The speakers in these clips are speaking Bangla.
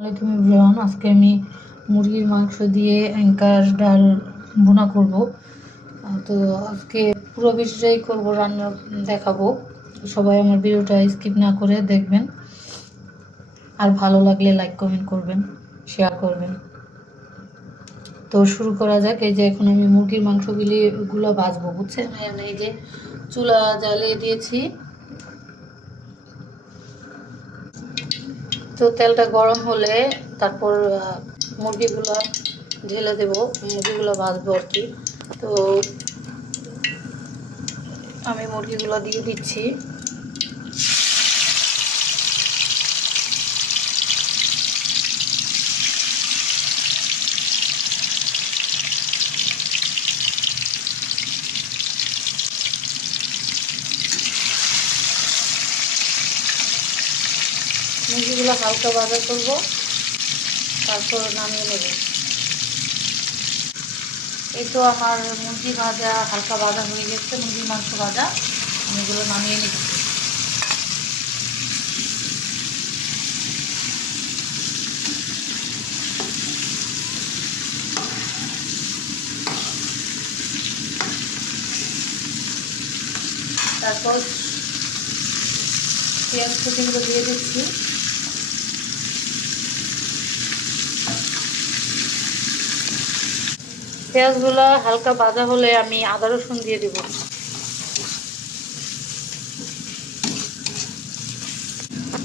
আসসালামু আলাইকুম এভরিওয়ান। আজকে আমি মুরগির মাংস দিয়ে অ্যাঙ্কার ডাল ভুনা করব। তো আজকে পুরো বিষয়টাই করব, রান্না দেখাবো। সবাই আমার ভিডিওটা স্কিপ না করে দেখবেন, আর ভালো লাগলে লাইক কমেন্ট করবেন, শেয়ার করবেন। তো শুরু করা যাক। এই যে এখন আমি মুরগির মাংসগুলো ভাজবো, বুঝছেন? এই যে চুলা জ্বালিয়ে দিয়েছি। তো তেলটা গরম হলে তারপর মুরগিগুলো ঢেলে দেব, মুরগিগুলো ভাজবো আর কি। তো আমি মুরগিগুলো দিয়ে দিচ্ছি। মুরগিগুলো হালকা ভাজা করব, তারপর নামিয়ে নেব। এই তো আমার মুরগি ভাজা হালকা ভাজা হয়ে গেছে, মুরগির মাংস ভাজা। আমি এগুলো নামিয়ে নিচ্ছি। তারপর পেঁয়াজ কুচিগুলো দিয়ে দিচ্ছি। পেঁয়াজগুলো হালকা ভাজা হলে আমি আদা রসুন দিয়ে দিব।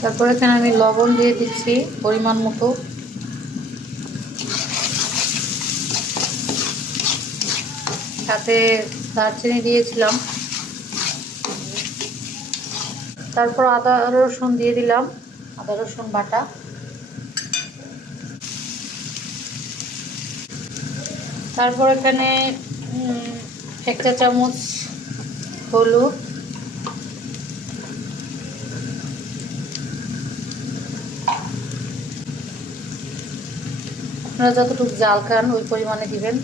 তারপর এখানে আমি লবণ দিয়ে দিচ্ছি পরিমাণ মতো। সাথে দারচিনি দিয়েছিলাম। তারপর আদা রসুন দিয়ে দিলাম, আদা রসুন বাটা। তারপর এখানে 1 চা চামচ হলুদ, আপনারা যতটুকু জাল খান ওই পরিমাণে দিবেন।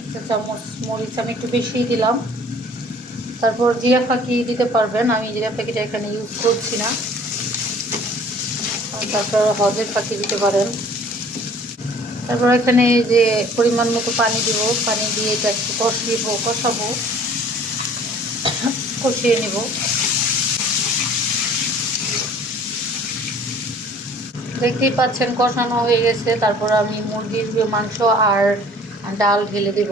1 চা চামচ মরিচ আমি একটু বেশিই দিলাম। তারপর জিরা ফাঁকি দিতে পারবেন, আমি জিরা ফাঁকিটা এখানে ইউজ করছি না। তারপর হজের ফাঁকি দিতে পারেন। তারপর এখানে এই যে পরিমাণ মতো পানি দিব, পানি দিয়ে এটা একটু কষাবো, কষিয়ে নেব। দেখতেই পাচ্ছেন কষানো হয়ে গেছে। তারপর আমি মুরগির মাংস আর ডাল ঢেলে দেব।